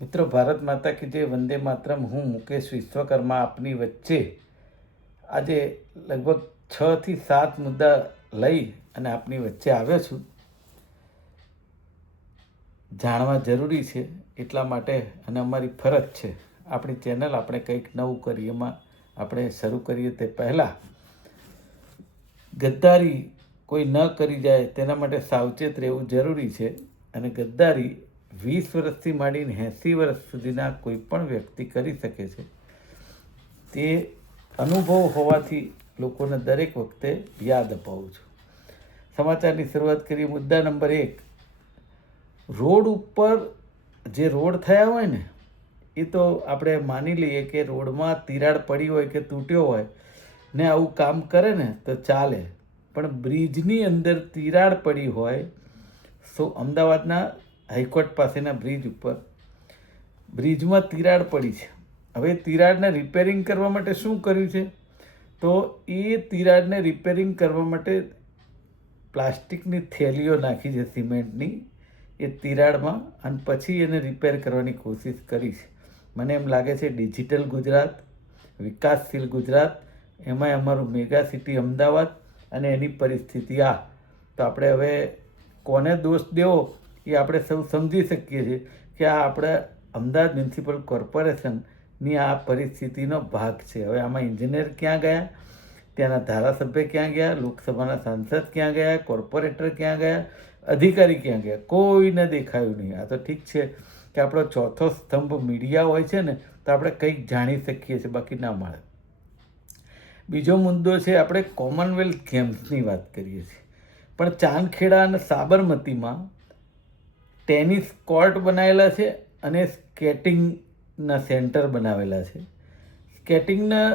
મિત્રો, ભારત માતા કી જય, વંદે માતરમ. હું મુકેશ વિશ્વકર્મા આપની વચ્ચે આજે લગભગ 6 થી 7 મુદ્દા લઈ અને આપની વચ્ચે આવ્યો છું. જાણવા જરૂરી છે એટલા માટે, અને અમારી ફરજ છે. આપણી ચેનલ આપણે કંઈક નવું કરીએ એમાં આપણે શરૂ કરીએ તે પહેલાં ગદ્દારી કોઈ ન કરી જાય તેના માટે સાવચેત રહેવું જરૂરી છે. અને ગદ્દારી 20 વર્ષથી માંડીને 80 વર્ષ સુધીના કોઈ પણ વ્યક્તિ કરી શકે છે. તે અનુભવ હોવાથી લોકોને દરેક વખતે યાદ અપાવું છું. સમાચારની શરૂઆત કરીએ. મુદ્દા નંબર 1. રોડ ઉપર જે રોડ થયા હોય ને, એ તો આપણે માની લઈએ કે રોડમાં તિરાડ પડી હોય કે તૂટ્યો હોય ને આવું કામ કરે ને તો ચાલે. પણ બ્રિજની અંદર તિરાડ પડી હોય, અમદાવાદના હાઈકોર્ટ પાસેના બ્રિજ ઉપર બ્રિજમાં તિરાડ પડી છે. હવે તિરાડને રિપેરિંગ કરવા માટે શું કર્યું છે? તો એ તિરાડને રિપેરિંગ કરવા માટે પ્લાસ્ટિકની થેલીઓ નાખી છે, સિમેન્ટની, એ તિરાડમાં, અને પછી એને રિપેર કરવાની કોશિશ કરી છે. મને એમ લાગે છે ડિજિટલ ગુજરાત, વિકાસશીલ ગુજરાત, એમાં અમારું મેગા સિટી અમદાવાદ અને એની પરિસ્થિતિ આ. તો આપણે હવે કોને દોષ દેવો એ આપણે સૌ સમજી શકીએ છીએ કે આ આપણે અમદાવાદ મ્યુનિસિપલ કોર્પોરેશનની આ પરિસ્થિતિનો ભાગ છે. હવે આમાં એન્જિનિયર ક્યાં ગયા, ત્યાંના ધારાસભ્ય ક્યાં ગયા, લોકસભાના સાંસદ ક્યાં ગયા, કોર્પોરેટર ક્યાં ગયા, અધિકારી ક્યાં ગયા? કોઈને દેખાયું નહીં. આ તો ઠીક છે કે આપણો ચોથો સ્તંભ મીડિયા હોય છે ને, તો આપણે કંઈક જાણી શકીએ છીએ, બાકી ના મળે. બીજો મુદ્દો છે, આપણે કોમનવેલ્થ ગેમ્સની વાત કરીએ છીએ, પણ ચાંદખેડા અને સાબરમતીમાં ટેનિસ કોર્ટ બનાવેલા છે અને સ્કેટિંગના સેન્ટર બનાવેલા છે. સ્કેટિંગના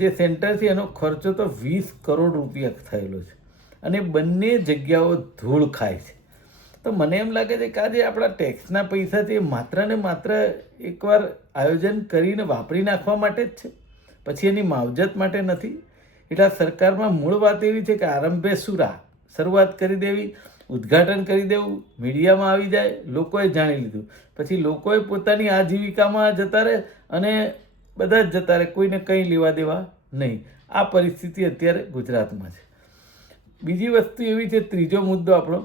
જે સેન્ટર છે એનો ખર્ચો તો 20 કરોડ રૂપિયા થયેલો છે, અને બંને જગ્યાઓ ધૂળ ખાય છે. તો મને એમ લાગે છે કે આજે આપણા ટેક્સના પૈસા છે એ માત્ર ને માત્ર એકવાર આયોજન કરીને વાપરી નાખવા માટે જ છે, પછી એની માવજત માટે નથી. એટલે સરકારમાં મૂળ વાત એવી છે કે આરંભે સુરા, શરૂઆત કરી દેવી, ઉદ્ઘાટન કરી દેવું, મીડિયામાં આવી જાય, લોકોએ જાણી લીધું, પછી લોકોએ પોતાની આજીવિકામાં જતા રહે અને બધા જ જતા રહે, કોઈને કંઈ લેવા દેવા નહીં. આ પરિસ્થિતિ અત્યારે ગુજરાતમાં છે. બીજી વસ્તુ એવી છે, ત્રીજો મુદ્દો આપણો,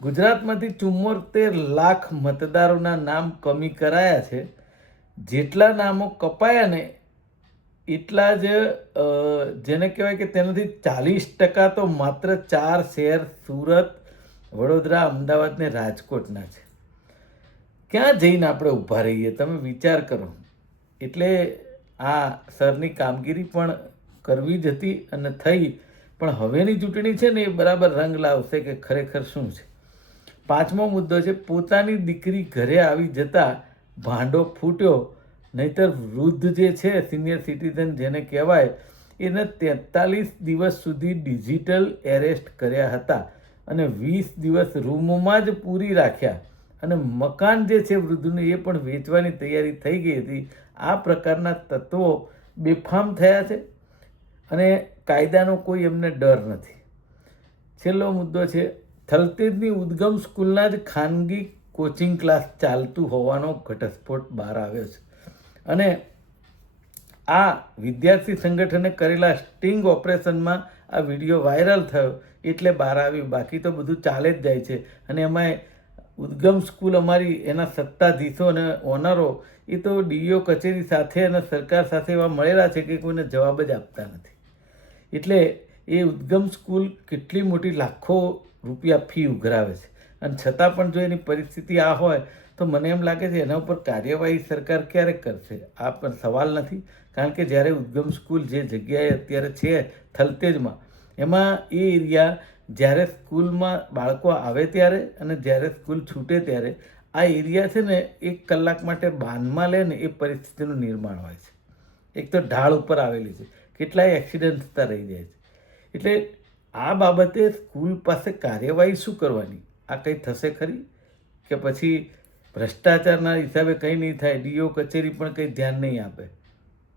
ગુજરાતમાંથી 74 લાખ મતદારોના નામ કમી કરાયા છે. જેટલા નામો કપાયા ને એટલા જ જેને કહેવાય કે તેનાથી 40% તો માત્ર 4 શહેર સુરત, વડોદરા, અમદાવાદ ને રાજકોટના છે. ક્યાં જઈને આપણે ઊભા રહીએ? તમે વિચાર કરો. એટલે આ સરની કામગીરી પણ કરવી જ હતી અને થઈ, પણ હવેની ચૂંટણી છે ને એ બરાબર રંગ લાવશે કે ખરેખર શું છે. પાંચમો મુદ્દો છે, પોતાની દીકરી ઘરે આવી જતા ભાંડો ફૂટ્યો. નહીતર વૃદ્ધ જે છે, સિનિયર સિટીઝન જેને કહેવાય, એને 43 દિવસ સુધી ડિજિટલ એરેસ્ટ કર્યા હતા અને 20 દિવસ રૂમમાં જ પૂરી રાખ્યા, અને મકાન જે છે વૃદ્ધનું એ પણ વેચવાની તૈયારી થઈ ગઈ હતી. આ પ્રકારના તત્વો બેફામ થયા છે અને કાયદાનો કોઈ એમને ડર નથી. છેલ્લો મુદ્દો છે, થલતેજની ઉદ્ગમ સ્કૂલના જ ખાનગી કોચિંગ ક્લાસ ચાલતું હોવાનો ઘટસ્ફોટ બહાર આવ્યો છે. અને આ વિદ્યાર્થી સંગઠને કરેલા સ્ટિંગ ઓપરેશનમાં આ વિડીયો વાયરલ થયો એટલે બહાર આવ્યું. બાકી તો બધું ચાલે જ જાય છે. અને એમાંય ઉદ્ગમ સ્કૂલ અમારી, એના સત્તાધીશો અને ઓનરો એ તો ડીઈઓ કચેરી સાથે અને સરકાર સાથે એવા મળેલા છે કે કોઈને જવાબ જ આપતા નથી. એટલે એ ઉદ્ગમ સ્કૂલ કેટલી મોટી લાખો રૂપિયા ફી ઉઘરાવે છે, અને છતાં પણ જો એની પરિસ્થિતિ આ હોય તો મને એમ લાગે છે એના ઉપર કાર્યવાહી સરકાર ક્યારે કરશે? આ પણ સવાલ નથી. કારણ કે જ્યારે ઉદ્ગમ સ્કૂલ જે જગ્યાએ અત્યારે છે થલતેજમાં, એમાં એ એરિયા જ્યારે સ્કૂલમાં બાળકો આવે ત્યારે અને જ્યારે સ્કૂલ છૂટે ત્યારે આ એરિયા છે ને 1 કલાક માટે બાંધમાં લે ને એ પરિસ્થિતિનું નિર્માણ હોય છે. એક તો ઢાળ ઉપર આવેલી છે, કેટલાય એક્સિડન્ટ થતા રહી જાય છે. એટલે આ બાબતે સ્કૂલ પાસે કાર્યવાહી શું કરવાની? આ કંઈ થશે ખરી? કે પછી ભ્રષ્ટાચારના હિસાબે કંઈ નહીં થાય, ડીઓ કચેરી પણ કંઈ ધ્યાન નહીં આપે?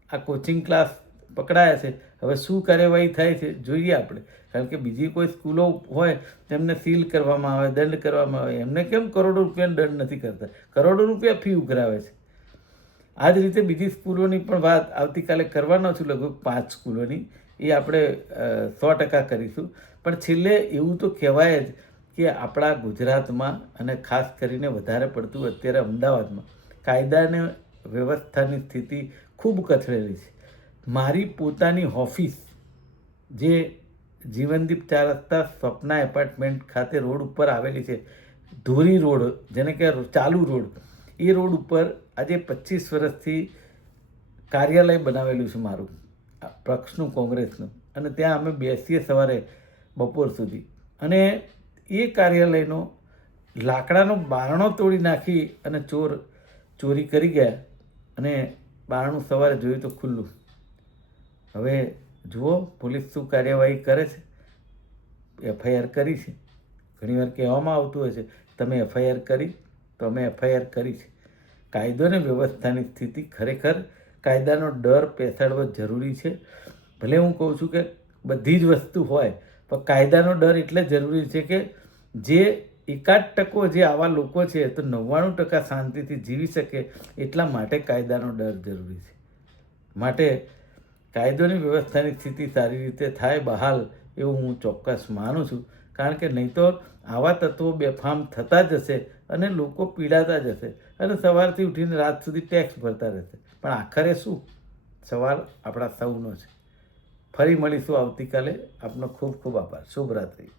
આ કોચિંગ ક્લાસ પકડાયા છે. હવે શું કાર્યવાહી થાય છે જોઈએ આપણે, કારણ કે બીજી કોઈ સ્કૂલો હોય તેમને સીલ કરવામાં આવે, દંડ કરવામાં આવે. એમને કેમ કરોડો રૂપિયાનો દંડ નથી કરતા? કરોડો રૂપિયા ફી ઉઘરાવે છે. આ જ રીતે બીજી સ્કૂલોની પણ વાત આવતીકાલે કરવાનો છું, લગભગ 5 સ્કૂલોની. એ આપણે 100% કરીશું. પણ છેલ્લે એવું તો કહેવાય જ કે આપણા ગુજરાતમાં અને ખાસ કરીને વધારે પડતું અત્યારે અમદાવાદમાં કાયદાને વ્યવસ્થાની સ્થિતિ ખૂબ કથળેલી છે. મારી પોતાની ઓફિસ જે જીવનદીપ 4 રસ્તા સ્વપ્ના એપાર્ટમેન્ટ ખાતે રોડ ઉપર આવેલી છે, ધોરી રોડ જેને કે ચાલુ રોડ, એ રોડ ઉપર આજે 25 વર્ષથી કાર્યાલય બનાવેલું છે મારું, પક્ષનું, કોંગ્રેસનું. અને ત્યાં અમે બેસીએ સવારે બપોર સુધી. અને એ કાર્યાલયનો લાકડાનો બારણો તોડી નાખી અને ચોરી કરી ગયા. અને બારણું સવારે જોયું તો ખુલ્લું. હવે જુઓ પોલીસ શું કાર્યવાહી કરે છે. FIR કરી છે. ઘણીવાર કહેવામાં આવતું હોય છે તમે FIR કરી, તો અમે FIR કરી છે. કાયદો અને વ્યવસ્થાની સ્થિતિ ખરેખર કાયદાનો ડર બેસાડવો જરૂરી છે. ભલે હું કહું છું કે બધી જ વસ્તુ હોય, પણ કાયદાનો ડર એટલે જરૂરી છે કે જે 1% જે આવા લોકો છે તો 99% શાંતિથી જીવી શકે, એટલા માટે કાયદાનો ડર જરૂરી છે. માટે કાયદોની વ્યવસ્થાની સ્થિતિ સારી રીતે થાય બહાલ, એવું હું ચોક્કસ માનું છું. કારણ કે નહીં તો આવા તત્વો બેફામ થતા જશે અને લોકો પીડાતા જશે અને સવારથી ઉઠીને રાત સુધી ટેક્સ ભરતા રહેશે. પણ આખરે શું? સવાલ આપણા સૌનો છે. ફરી મળીશું આવતીકાલે. આપનો ખૂબ ખૂબ આભાર. શુભરાત્રિ.